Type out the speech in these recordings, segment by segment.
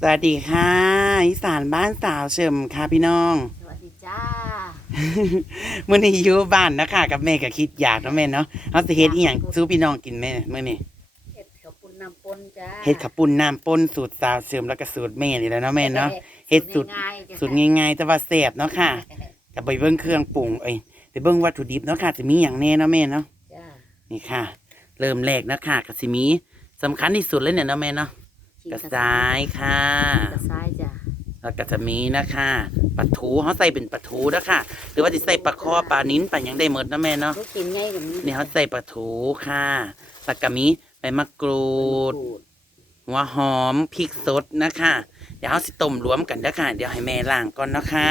สวัสดีค่ะอีสานบ้านสาวเฉิมค่ะพี่น้อง สวัสดีจ้า มื่อนี้อยู่บ้านนะคะกับแม่ก็คิดอยากเนาะแม่เนาะเอาสิเฮ็ดอีหยังสู้พี่น้องกินแม่มื้อนี้เห็ดข้าวปุ้นน้ำปนจ้าเฮ็ดข้าวปุ้นน้ำป่นสูตรสาวเฉิมแล้วก็สูตรแม่นี่แหล้วเนาะแม่เนาะเฮ็ดสูตรง่ายๆจ้ะสูตรง่ายๆแต่ว่าแซ่บเนาะค่ะก็ไปเบิ่งเครื่องปรุงเอ้ยไปเบิ่งวัตถุดิบเนาะค่ะจะมีหยังแน่เนาะแม่เนาะจ้านี่ค่ะ เริ่มแรกเนาะค่ะก็สิมีสำคัญที่สุดเลยเนี่ยเนาะแม่เนาะ กระสายค่ะกระซ้ายจ้าแล้วก็จะมีนะคะปลาทูเขาใส่เป็นปลาทูนะคะหรือว่าจะใส่ปลาคอปลานิ้นปลาหยังได้หมดนะแม่เนาะลูกกินง่ายกว่านี้นี่เขาใส่ปลาทูค่ะแล้วก็มีใบมะกรูดหัวหอมพริกสดนะคะ เดี๋ยวเขาสิต้มรวมกันนะคะเดี๋ยวให้แม่ล้างก่อนเนาะคะ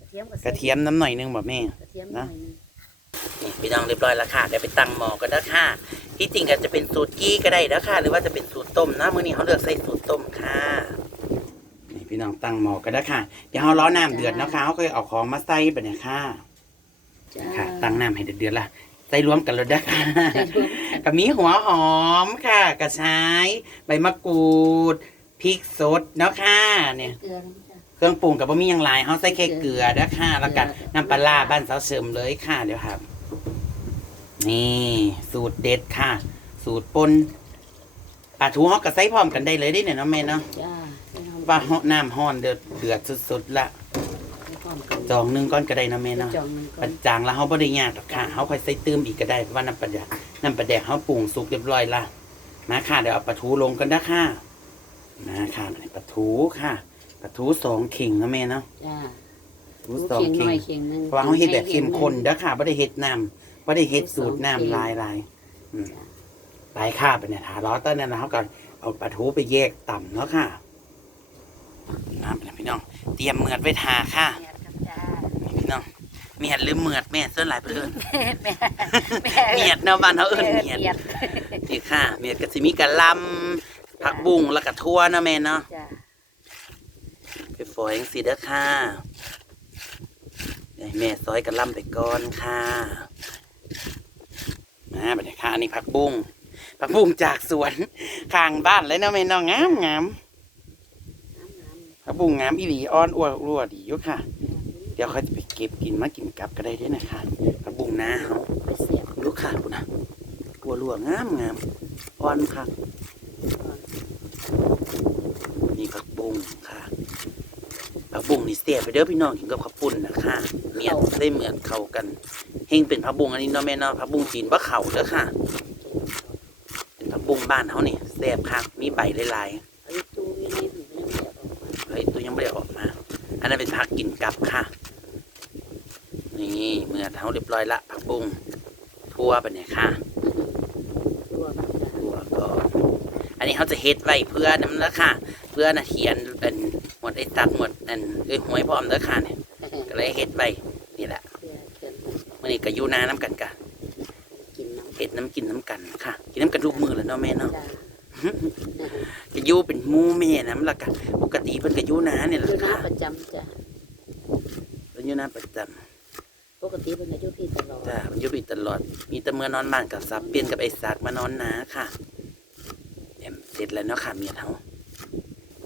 กระเทียมกระเทียมน้ำหน่อยหนึงบอกแม่กระเทียมหน่อยนึง นี่พี่น้องเรียบร้อยแล้วค่ะเดี๋ยวไปตั้งหม้อกันนะคะที่จริงก็จะเป็นสูตรกี้ก็ได้นะคะหรือว่าจะเป็นสูตรต้มนะมื้อนี้เขาเลือกใส่สูตรต้มค่ะนี่พี่น้องตั้งหม้อกันนะคะเดี๋ยวเขาล้อน้ำเดือดนะคะเขาค่อยเอาของมาใส่ไปเนี่ยค่ะจ้าค่ะ ตั้งน้ำให้เดือดๆละใส่รวมกันเลยนะคะใส่รวมกับมีหัวหอมค่ะ กระชายใบมะกรูดพริกสดเนาะค่ะเนี่ย เกลือน้ำจ้าเครื่องปรุงกับบะหมี่ยังหลายเขาใส่แค่เกลือนะคะแล้วก็เกลือน้ำปลาร้าบ้านสาวเสริมเลยค่ะเดี๋ยวครับ นี่ สูตรเด็ดค่ะ สูตรปนปลาทูเขาก็ใส่พร้อมกันได้เลยเดิเนี่ยเนาะแม่เนาะจ้าใส่น้ำว่าฮ้อนน้ำห้อนเดือดเดือดสุดๆละใส่พร้อมกันจองหนึงก้อนก็ได้เนาะแม่เนาะ จองหนึ่งก่อปันนจางแล้วเขาบ่ได้ยากหรอกค่ะเขาค่อยใส่เติมอีกก็ได้เพราะว่าน้ำปลาแดกน้ำปลาแดกเขาปรุงสุกเรียบร้อยละมาค่ะเดี๋ยวเอาปลาทูลงกันนะค่ะนะค่ะปลาทูค่ะ ปลาทูสองเข่งนะแม่เนาะจ้าปลาทูลูกสองเคียงหเข่น่งอยเคียงหนึงเพราะว่าเขาเฮ็ดแบบเข้มข้นเด้อค่ะไม่ได้เฮ็ดน้ำไม่ได้เฮ็ดสูตรน้ำลายลายอืมลายค่าไปเนี่ยถาล้อต้นนั้นนะเขาก็เอาปลาทูไปแยกต่ำเนาะค่ะน้ำไปนะพี่น้อง เตรียมเมือดไว้ทาค่ะเนี่ยครับจ้านี่พี่น้องเมียดหรือเมือดแม่ส่วนหลายเพื่อนแม่แม่เมียดเนาะบ้านเขาเอิ้นเมียดเมียดนี่ค่ะ เมียดก็สิมีกะหลำผักบุ้งแล้วก็ทั่วเนาะแม่เนาะจ้า ไปฝอยสิเด้อค่ะแม่ซอยกระหลำไปก่อนค่ะมาบัดนี้ค่ะนนี้ผักบุ้งผักบุ้งจากสวนข้างบ้านเลยเนาะแม่นาะงงามงามผักบุ้งงามอีหลีอ่อนอ้วนรัวดีอยู่ค่ะ เดี๋ยวเขาจะไปเก็บกินมากินกับก็ได้ด้วยนะคะผักบุ้งนาเฮาลูกค่ะพุ่นะรัวรัวงามงามอ่อนค่ะ นี่ผักบุ้งค่ะผักบุ้งนี่เสียไปเด้อพี่น้องกินกับข้าวปุ้นนะคะเมียนได้เหมือนเข้ากันเฮงเป็นผักบุ้งอันนี้เนาะแม่เนาะผักบุ้งจีนบะเข่าเด้อค่ะ เป็นผักบุ้งบ้านเขานี่แซ่บค่ะมีใบหลายไอ้ตู้นี่ถึงเรื่องเดียวออกมาๆเฮ้ยตัวยังไม่ได้ออกมา อันนั้นเป็นผักกินกับค่ะ นี่เมื่อเท้าเรียบร้อยละผักบุ้งทั่วไปเนี่ยค่ะตัวมันจ้ะตัวก่อน อันนี้เขาจะเฮ็ดไว้เพื่อน้ำละค่ะ เพื่อนะเขียนเป็นหมวดไอ้ตัดหมวดอันเอ้ยหวยพร้อมแล้วค่ะเนี่ยก็เลยเฮ็ดไว้นี่แหละเพื่อเกินมื่อนี้ก็อยู่นาน้ำกันกะกินน้ำเฮ็ดน้ำกินน้ำกันค่ะ กินน้ำกันทุกมือเลยเนาะแม่เนาะจ้าจะอยู่เป็นหมู่แม่น้ำละกะปกติเพิ่นก็อยู่นาเนี่ยแหอละยู่หน้าค่ะประจำจ้ะเพิ่นอยู่นาประจำปกติเป็นอายุพี่ตลอดจ้ามันอยู่ปีตลอด มีแต่เมื่อนอนบ้านกับซับเปลี่ยนกับไอ้ซักมานอนนาค่ะแอม เสร็จแล้วเนาะค่ะเมียเท้า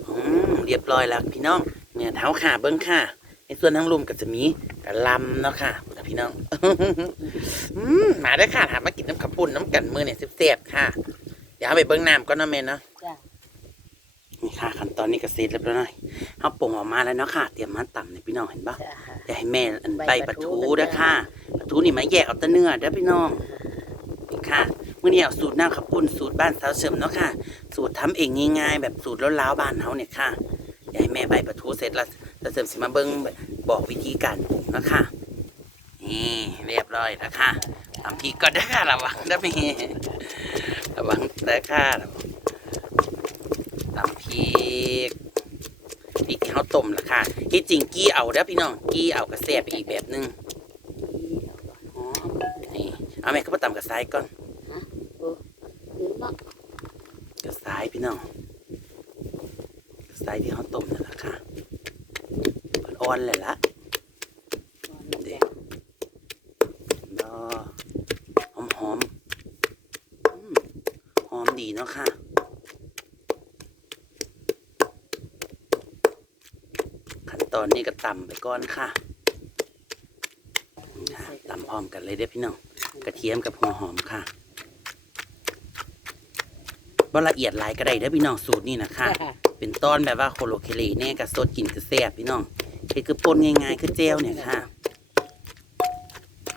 อืมเรียบร้อยแล้วพี่น้องเมียเท้าค่ะเบิ้งค่ะ ในส่วนทั้งรุมก็จะมีกะลำเนาะค่ะคุณพี่น้องอืมมาได้อค่ะถามมากินน้ำขับปุ่นน้ำกันมือเนี่ยเสียบๆค่ะเดี๋ยวเอาไปเบิ้งน้ำก็นาะเมนเนาะจ้ะนี่ค่ะขั้นตอนนี้ก็เสร็จเรียบร้อยเขาปรุงออกมาแล้วเนาะค่ะ เตรียมมาต่ำเนี่ยพี่น้องเห็นปะจ้ะเดี๋ยวให้แม่อันใบใบปปลาลาทูทูเด้เด้ออค่ะค่ะปลาทูนี่มาแยกเอาแต่เนื้อเด้อพี่น้องนี่ค่ะ มื่อนี้เอาสูตรน้ำขับปุ่นสูตรบ้านสาวเสริมเนาะค่ะ สูตรทำเองง่ายๆแบบสูตรล้าวๆบ้านเขาเนี่ยค่ะเดี๋ยแม่ใบปลาทูเสร็จแล้วสาวเสริมสิมาเบิ้งบอกวิธีการปรุงเนาะค่ะนี่เรียบร้อยแล้วค่ะทำทีก็ได้อระวังนะแม่ระวังเด้ค่ะตำพริกพริกที่เขาต้มละค่ะที่จริงกี้เอาเด้อพี่น้องกี้เอากระแสไปอีกแบบหนึงนี่เอาแม่เข้ามาตำกระสายก่อน โอ้ลืมเนาะ กระ สายพี่น้องกระสายที่เขาต้มนั่นแหละค่ะอ่อนๆเลยละเด็กรอหอมหอมๆอืมหอมดีเนาะค่ะตอนนี้ก็ตำไปก่อนค่ะค่ะตำพร้อมกันเลยเด้อพี่น้องกระเทียมกับหัวหอมค่ะ บ่ละเอียดหลายก็ได้เด้อพี่น้องสูตรนี่นะคะ เป็นตอนแบบว่าโคโลเคเลแน่กับสดกินคือแซ่บพี่น้องเฮ็ดคือป่นง่ายๆคือเจลเนี่ยค่ะ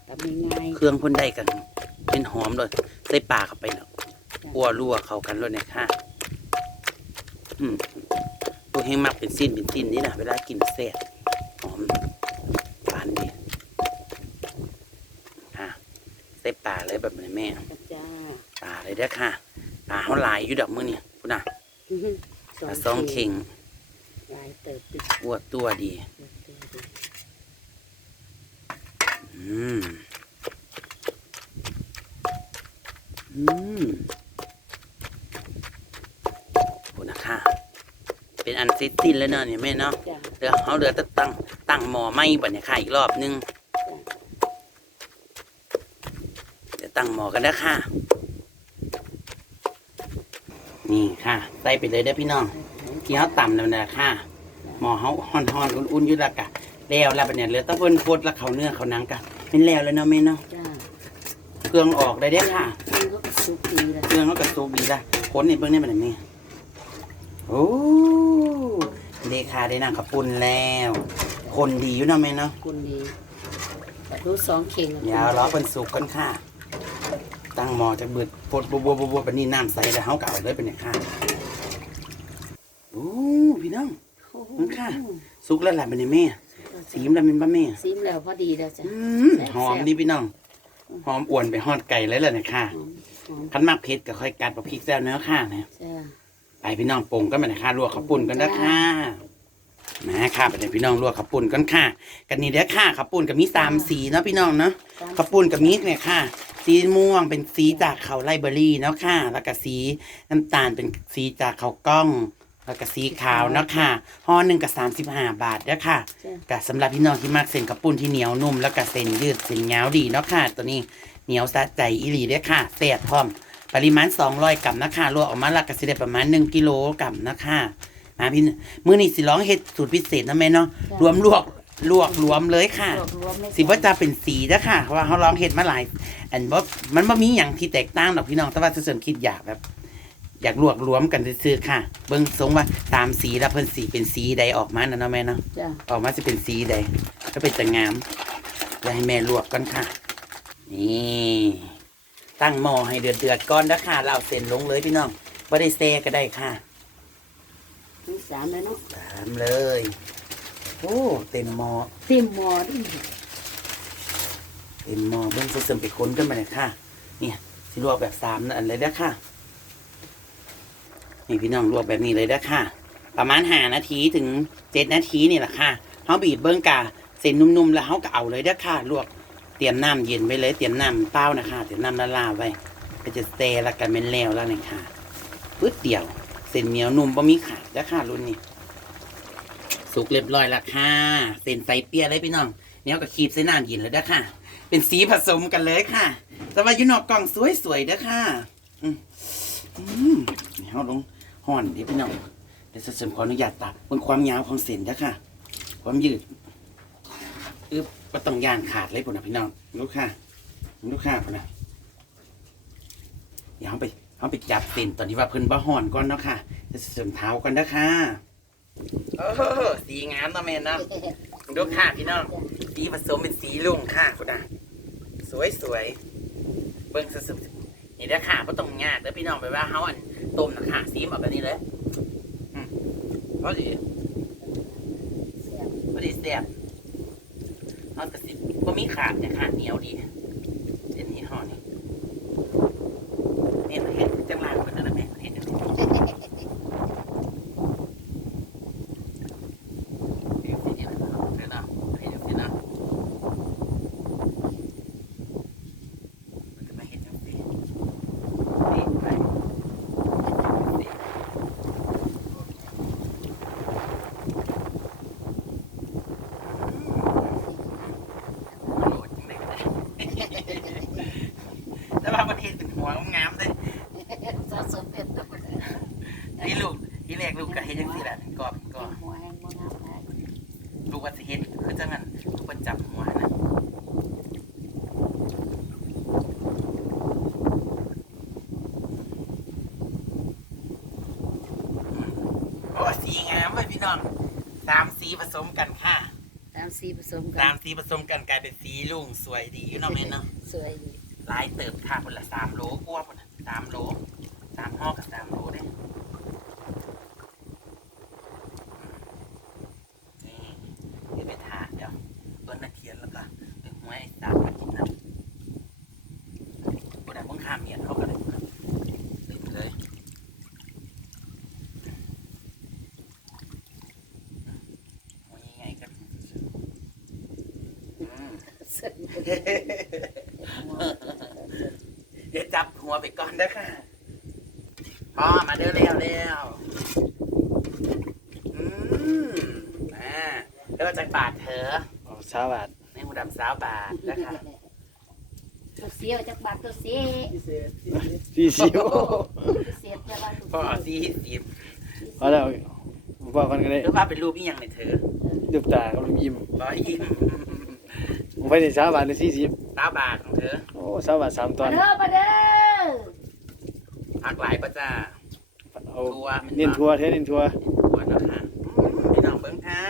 ทำง่ายเครื่องพ่นได้กันเป็นหอมเลยใส่ปลาเข้าไปเนาะอัวรั่วเข้ากันเลยเนี่ยค่ะ อืมตัวเฮงมักเป็นสิ้นเป็นสิ้นนี่นะเวลากินแซ่บหอมหวานดีค่ะใส่ปลาเลยแบบนี้แม่ๆครับจ้าปลาเลยเด้อค่ะ ปลาเขาหลายอยู่ดอกมื้อเนี่ยพุ่นน่ะปลาซองเข่งลายเติบติดอ้วดตัวดี อืม อืมโอ้นะคะ เป็นอันเสร็จสิ้นแล้วเนาะเนี่ยแม่เนาะจ้าเดี๋ยวเขาเหลือแต่ตั้งตั้งหม้อไหม้บัดเนี่ยค่ะอีกรอบนึง เดี๋ยวตั้งหม้อกันนะค่ะ นี่ค่ะ ใส่ไปเลยเด้อพี่น้องที่เขาต่ำนั่นนะค่ะหม้อเขาห่อนๆอุ่นๆอยู่แล้วกะแล้วแล้วบัดเนี่ยเหลือแตะเพิ่นโคตรแล้วเขาเนื้อเขาหนังกะเป็นแล้วแล้วเนาะแม่เนาะจ้าเครื่องออกได้เด้อค่ะมันก็สุกดีแล้วเครื่องเขากระสุกดีละคนนี่เบิ่งนี่มันนี่โอ้เลขาได้นั่งขับปุ่นแล้ว คนดีอยู่เนาะแม่เนาะคุณดีดูสองเข่งยาวล้อเป็นสุกกันค่ะ ตั้งหม้อจากเบิดปดบัวบัวบัวบัวเป็นนี่น้ำใสแล้วเขาเก่าเลยเป็นเนี่ยค่ะโอ้พี่น้องมันค่ะ สุกแล้วแหละเป็นนี่แม่สีมแล้วเป็นป้าแม่ซิมแล้วพอดีแล้วจ้ะอืมหอมดีพี่น้องหอมอ้วนไปหอดไก่เลยแหละเนี่ยค่ะหอมหอมคันมากเผ็ดก็ค่อยกัดกับพริกแซ่บเนื้อค่ะนะจ้าไปพี่น้องปรุงกันมาเลยค่ะลวกข้าวปุ้นกันนะค่ะมาค่ะไปเลยพี่น้องลวกข้าวปุ้นกันค่ะ กันนี่เด้อค่ะข้าวปุ้นกับมีสามสีเนาะพี่น้องเนาะข้าวปุ้นกับมีเนี่ยค่ะ สีม่วงเป็นสีจากเขาไลเบอรี่เนาะค่ะ แล้วก็สีน้ำตาลเป็นสีจากเขากล้อง แล้วก็สีขาวเนาะค่ะห่อหนึ่งกับสามสิบห้าบาทเด้อค่ะจ้าก็สำหรับพี่น้องที่มักเส้นข้าวปุ้นที่เหนียวนุ่มแล้วก็เส้นยืดเส้นยาวดีเนาะค่ะ ตัวนี้เหนียวสะใจอีหลีเด้อค่ะแซ่บพร้อม ปริมาณ200กรัมนะคะรวมออกมาและก็สิได้ประมาณ1กิโลกรัมนะคะมาพี่มื้อนี้สิร้องเฮ็ดสูตรพิเศษนะแม่เนาะรวมลวก ลวกรวมเลยค่ะ รวบรวมไม่สิว่าจะเป็นสีนะค่ะเพราะว่าเขาร้องเฮ็ดมาหลาย อันบ่มันบ่มีหยังที่แตกต่างดอกพี่น้องแต่ว่าเสริมคิดอยากแบบ อยากรวกรวมกันซื่อๆค่ะ เบิ่งทรงว่าตามสีแล้วเพิ่นสีเป็นสีใดออกมานะเนาะแม่เนาะจ้าออกมาจะเป็นสีใดก็เป็นจะงามจะให้แม่ลวกกันค่ะ นี่ตั้งหม้อให้เดือดเดือดๆก่อนนะค่ะเราเอาเส้นลงเลยพี่น้องไม่ได้เซก็ได้ค่ะทั้งสามเลยเนาะ ตามเลย โอ้เต็มหม้อเต็มหม้อดิเต็มหม้อเบิ้งเสริมไปค้นกันมาเลยค่ะ เนี่ยสิลวกแบบสามอันเลยนะค่ะนี่พี่น้องลวกแบบนี้เลยนะค่ะ ประมาณห้านาทีถึงเจ็ดนาทีนี่แหละค่ะเขาบีบเบิ้งกาเส้นนุ่มๆแล้วเขาก็เอาเลยนะค่ะลวกเตรียมน้ำเย็นไว้เลยเตรียมน้ำเปล่านะคะเตรียมน้ำละลาไว้ก็จะเซแล้วกันเป็นแล้วแล้วเลยค่ะปึ๊ดเดียวเส้นเหนียวนุ่มบ่มีขาดนะค่ะรุ่นนี้ สุกเรียบร้อยและค่ะเส้นใสเปียเลยพี่น้องเนี้ยก็คีบใส่น้ำเย็นแล้วนะค่ะ เป็นสีผสมกันเลยค่ะ แต่ว่าอยู่นอกกล่องสวยๆเด้อค่ะ อืมอืมนี่เอาลงห่อนดิพี่น้องเดี๋ยวจะเสริมขออนุญาตตัดบนความยาวของเส้นเด้อค่ะ ความยืดอึบก็ต้องย่างขาดเลยพุ่นนะพี่น้องลูกค่ะลูกค่ะพุ่นนะเดี๋ยวเขาไปเขาไปจับเส้นตอนนี้ว่าเพิ่นบ่ห่อนก่อนเนาะค่ะจะเสริมเท้ากันเด้อค่ะ โอ้โหสีงามนาะแม่นะลูค่ะพี่น้องสีผสมเป็นสีลุงค่ะคุณนะสวยสวยเบิ้งสุดๆนี่เด้อค่ะก็ต้องยากเด้อพี่น้องไปว่าเขาอันต้มนะค่ะสีมาแบบนี้เลยพอดีพอดีเสียบเขากระสิบก็มีขาดเนี่ยขาดเหนียวดีเส้นนี้ห่อนี่เนี่ยมันเห็นจังหวะมันนั่นนะแม่มันเห็นจังหวะเห็นสิเนี่ยเดี๋ยวนะเห็นจังสินะ มันจะมาเห็นจังสินี่ไปนี่มันโหลดจังเลยก็ได้ แล้วว่าประเทศเป็นหัวงามเลย สะสมเป็นตัว ไอ้ลูกที่แรกลูกก็เห็นจังสิแหละกรอบกรอบ หัวแห้งบ่งามได้ ลูกว่าสิเห็นคือจังนั้นลูกว่าจับหัวนะโอ้สีงามเลยพี่น้องสามสีผสมกันค่ะ ตาม สีผสมกัสานมสีผสมกันกลายเป็นสีลุงสวยดีอยู่เนาะแม่เนาะสวยดีหลายเติบค่ะคนละสามโลกว่าคนละสามโลสามห่อกับสามโลเด้นี่เดี๋ยวไปทานเดี๋ยวต้นนาเทียนแล้วก็ไปห้วยสามมากินน้ำคนไหนมึงข้ามเมียนเขาก็เลยติดเลยโอ้ยยังไงกันอืม สวย เดี๋ยวจับหัวไปก่อนนะค่ะพ่อมาเร็วเร็วเร็วอืมอ่าเดี๋ยวจากบาทเถอะอ๋อสาวบาทในหูดำสาวบาทนะคะตัวเสียวจากบาทตัวเสียสี่สิบตัวเสียจะบาทตัวพ่อเสียสี่สิบพอแล้วบอกกันก็ได้หรือว่าเป็นรูปอีหยังในเธอดูตากับลูกยิ้มร้อยยิ้มผม ไปในสาวบาทในสี่สิบสาวบาทของเธอโอ้สาวบาทสามตอมานเด้อมาเด้อพักหลายประจ้า เอาทัวร์เน้นทัวร์เทเน้นทัวร์หัวนะคะอืมพี่น้องเบิ้งค่ะ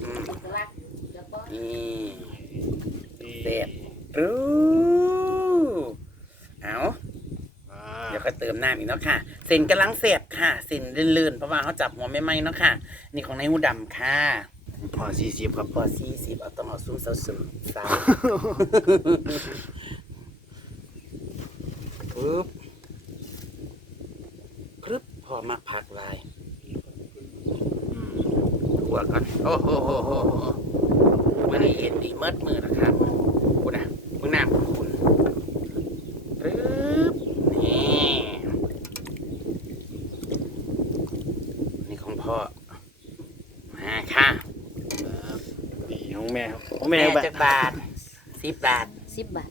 อืมรักแล้วก็นี่เด็ดรู้เอาอ่าเดี๋ยวก็เติมน้ำอีกเนาะค่ะเส้นกำลังเสียบค่ะเส้นลื่นๆเพราะว่าเขาจับหัวไม่ไหมเนาะค่ะ นี่ของนายหูดำค่ะ พอสี่สิบครับ พอสี่สิบเอาต้องเอาซุ้มเสาซึมสามปึ๊บปึ๊บพอมาผักลายหัวก่อนโอ้โหโหโหโหวันนี้เย็นดีเมิดมือนะครับกูนะมึงน้ำคุณปึ๊บ นี่ นี่ของพ่อ มาค่ะ นี่ของแม่ครับของแม่ แม่ บาทจักบาทสิบบาท สิบบาท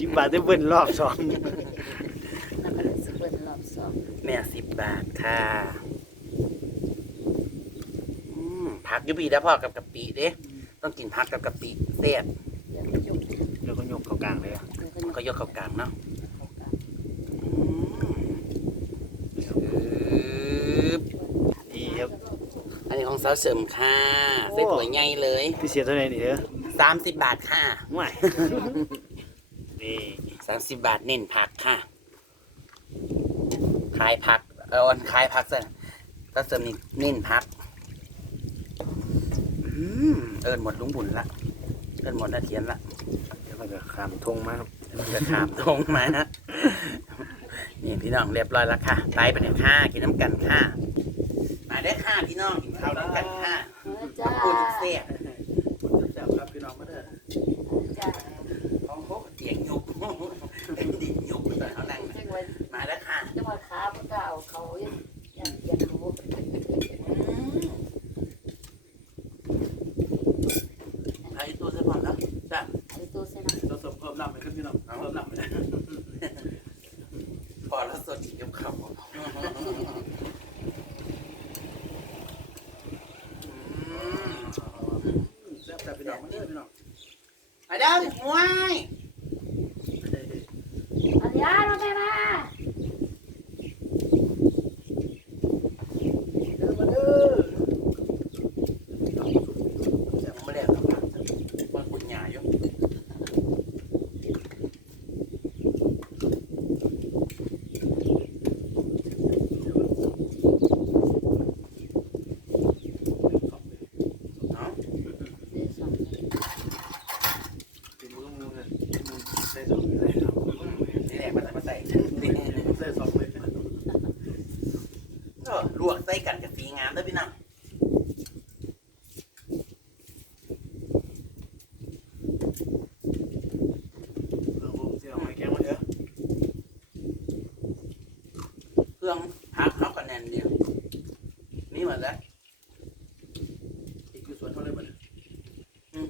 สิบบาทได้เบิ้ลรอบสองแล้วก็เลยสิบเบิดรอบสองแม่สิบบาทค่ะอืมผักอยูบีแล้วพ่อกับกะปิเด้ต้องกินผักกับกะปิเสียบเดี๋ยวก็จุกแล้วก็ยกเข้ากลางเลยอะเดี๋ยวก็มันก็ยกเข้ากลางเนาะเข้ากลางอืมปึ๊บนี่ครับอันนี้ของสาวเสริมค่ะใส่ถั่วใหญ่เลย พิเศษเท่าไหร่นี่เด้อ สามสิบบาทค่ะง่ายนี่สามสิบบาทเน้นผักค่ะ ขายผักเออขายผักซะสาวเสริมนี่เน้นผักอืมเอินหมดลุงบุญละเอินหมดนาเทียนละเดี๋ยวก็จะขามทงมาครับมันจะขามตรงมานะนี่พี่น้องเรียบร้อยแล้วค่ะไปไปเนี่ยค่ะกินน้ำกันค่ะมาได้อค่ะพี่น้องกินข้าวน้ำกันค่ะเออจ้าปูนเสีย แซ่บครับพี่น้องมาเด้อ จ้า ของพวกเตียงยุบ เป็นดินยุบแต่เขานั่ง จังหวัด มาแล้วค่ะ จังหวัดขาพระเจ้าเขายังยังยังรู้ อืมไอ้ตัวเสื้อผ้าแล้วจ้ะ ไอ้ตัวเส้นนะ เราสมเพิ่มลำไปขึ้นพี่น้องเพิ่มลำไปเลย พอแล้วสดกินกับข้าวอืม แซ่บแต่พี่น้องมาเด้อพี่น้อง มาเด้อหวย อันยาเราได้มา เด้อมาเด้อ ยังไม่ได้ครับมันคุณหยาอยู่เนาะ เดี๋ยวสอง เป็นมือมือเลยมือใส่สองเลยครับ นี่แหละมันจะมาใส่ ใส่สองเลย ก็ลวกใส่กันกับสีงามด้วยพี่น้อง เอาผมเสียหอยแกงมาเด้อ หักเขาคะแนนเดียว นี่มาแล้วอีกคือสวนเขาเร่บ่นี่ยอืม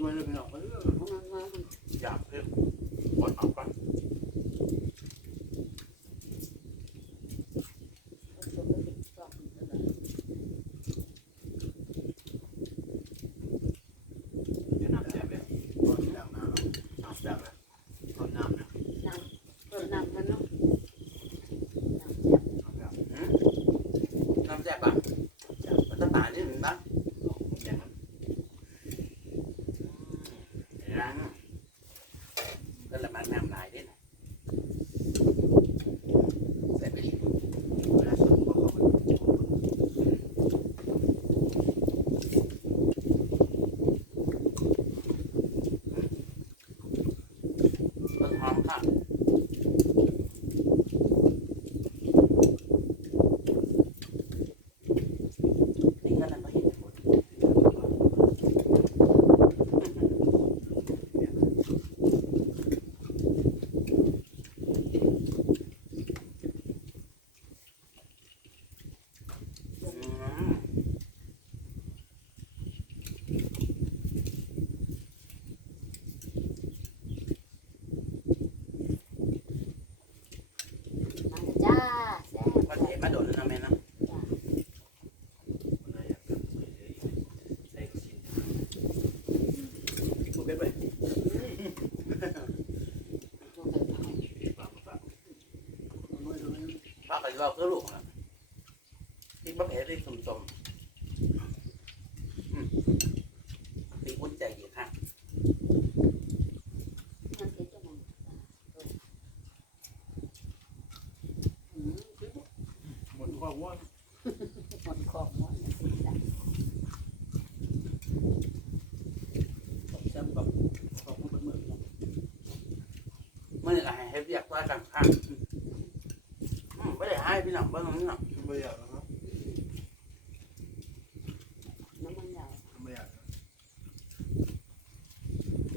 นวลๆเลยพี่น้องมาเด้อมอยากเพิ่มกดออกก่อน ก่อนน้ำนะ น้ำเปิดน้ำกันเนาะน้ำแซ่บ หืมน้ำแซ่บปะมันจะตายนิดหนึ่งนะ อย่างนั้น อืม ก็ละมันน้ำลายด้วยนะใส่ไปอีก เวลาสุดพอเขามัน ต้นหอมค่ะนี่ก็นั่นก็เห็นหมดอืม มาเลยจ้าแซ่บ ก็เทมาโดนแล้วนะแม่เนาะ คนไหนอยากกันไม่ได้ใส่ชิ้นพูดไปไป ตัวเป็นไผ่ ปากปาก พ่อก็จะ เอาเครื่องลูกนะที่บ้าเพชรที่สมสมตีอุ่นใจดีค่ะมันเป็นจังหวะอืมหมดความว่าหมดของหมดเนี่ยสิจ้ะจำแบบของมันเมื่อเมื่อไหร่ให้เรียกว่ากันค่ะอืมไม่ได้ ให้พี่น้องเบิ้งนี่หรอกไม่อยากนะครับ น้ำมันยาว ไม่อยาก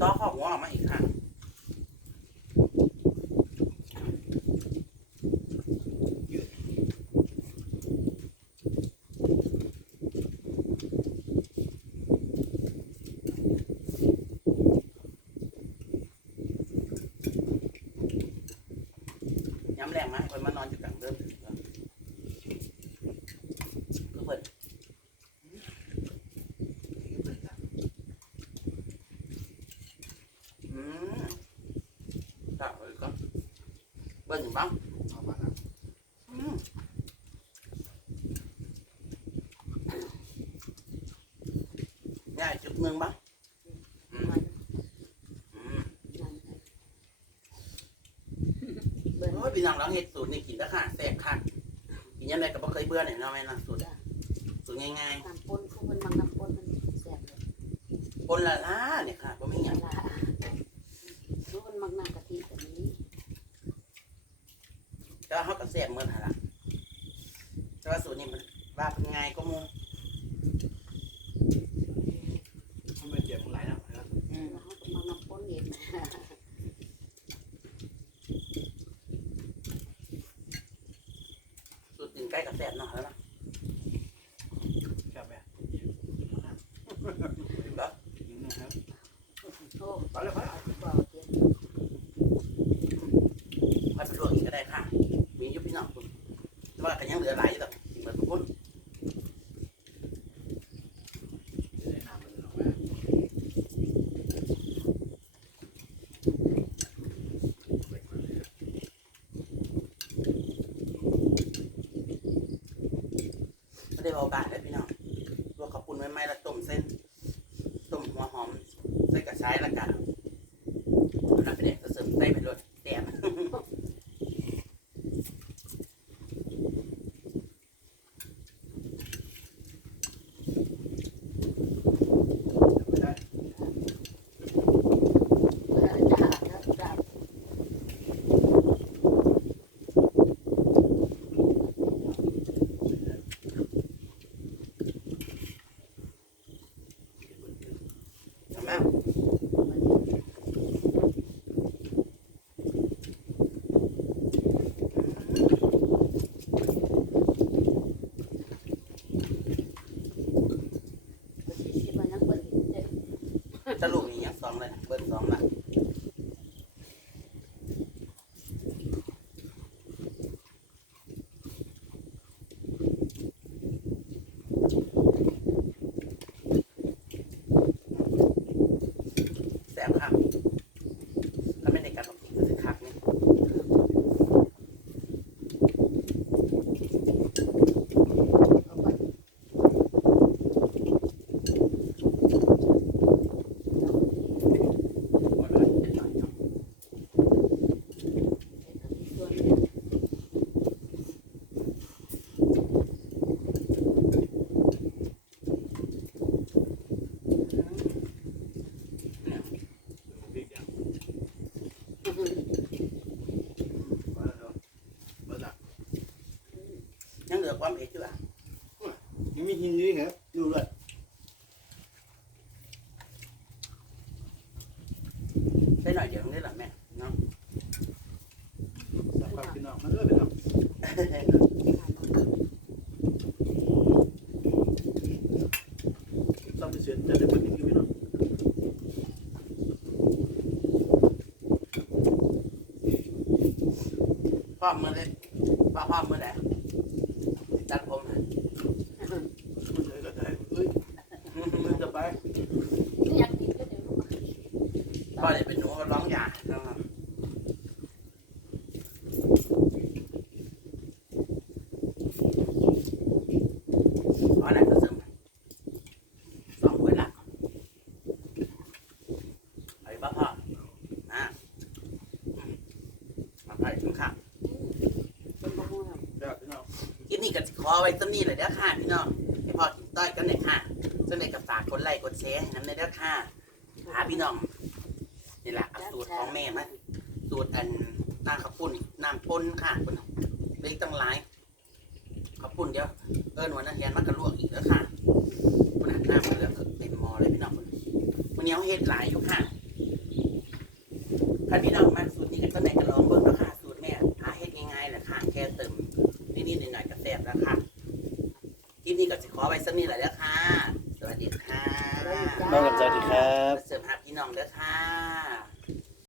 ต่อข้อหัวออกมาอีกค่ะย้ำแรงไหมคนมานอนอยู่กลางเดิมถึงแล้วก็เปิด อืม tá rồi con bên nhìn bóng เอาไปนะ อืม ง่ายจุดหนึ่งบ้างอืมมันอืมนั่นค่ะเบิ่งโอ้ยพี่น้องเราเห็ดสูตรนี่กินแล้วค่ะแซ่บค่ะกินยังไงก็บ่เคยเบื่อเนี่ยเนาะแม่เนาะสูตรสูตรง่ายน้ำปนคือมันมักน้ำปนมันแซ่บเลยๆปนละล่าเนี่ยค่ะบ่มีหยังละรู้มันมักน้ำกะทิแบบนี้แต่ว่าเฮาก็แซ่บเหมือนหั่นล่ะแต่ว่าสูตรนี้มันว่าเป็นง่ายก็มู มัน เป็นเจ็บหลายนะอืมแล้วเขาก็มักน้ำปนเอง สูตรกินใกล้กับแซ่บเนาะแล้วนะ ใช่ไหม แล้ว ยิงนะครับ โอ้ ไปเลยไป เบาเตี้ย ค่อยไปลวกอีกก็ได้ค่ะ มีอยู่พี่น้องคุณแต่ว่าก็ยังเหลือหลายอยู่ดอกกินหมดทุกคน ได้น้ำมันออกมา ได้เบาบางเลยพี่น้องลวกข้าวปุ้นไว้ไหมแล้วต้มเส้น ต้มหัวหอม ใส่กระชายละกันน้ำไปเด็กเสริมใส่ไปเลยแต้ม ไม่ได้ แล้วจ้าแล้วจ้า ทำไม มัน ลือกความเผ็ดอยู่อะ ยังมีหินอยู่อีกเหรอดูเลย ใช่หน่อยเดียวนี่แหละแม่เนาะ สับพี่น้องมันเออพี่น้อง ต้องไปเสียจะได้เป็นพี่น้องพ่อมือเลยพ่อพ่อมือไหนตัดผมให้ มันเลยก็ได้เฮ้ยมันจะไป อยากกินก็เดี๋ยว พ่อเลยเป็นหนูร้องยานะครับอ๋อไหนก็ซึมสองคนละไอ้บ้าพ่อนะมาไปถึงข้าว เป็นมะม่วง แบบพี่น้อง คลิป นี้ก็สิขอไว้ต้นนี้เลยเด้อค่ะพี่น้องให้พ่อกินต้อยกันเลยค่ะส่วนใดก็ฝากกดไลค์กดแชร์ให้น้ำในเด้อค่ะหาพี่น้องนี่แหละเอาสูตรของแม่มาสูตรอันน้ำข้าวปุ้นน้ำป่นค่ะคุณเล็กตั้งหลายข้าวปุ้นเดี๋ยวเอิ้นวันนั้นเรียนมันก็ลวกอีกแล้วค่ะคุณน้ำเหลือเต็มหม้อเลยพี่น้องวันนี้เอาเฮ็ดหลายอยู่ค่ะถ้านพี่น้องมา ขอไว้สักนิดหละแล้วค่ะสวัสดีค่ะน้องกับสวัสดีครับเสริมหาพี่น้องเด้อค่ะ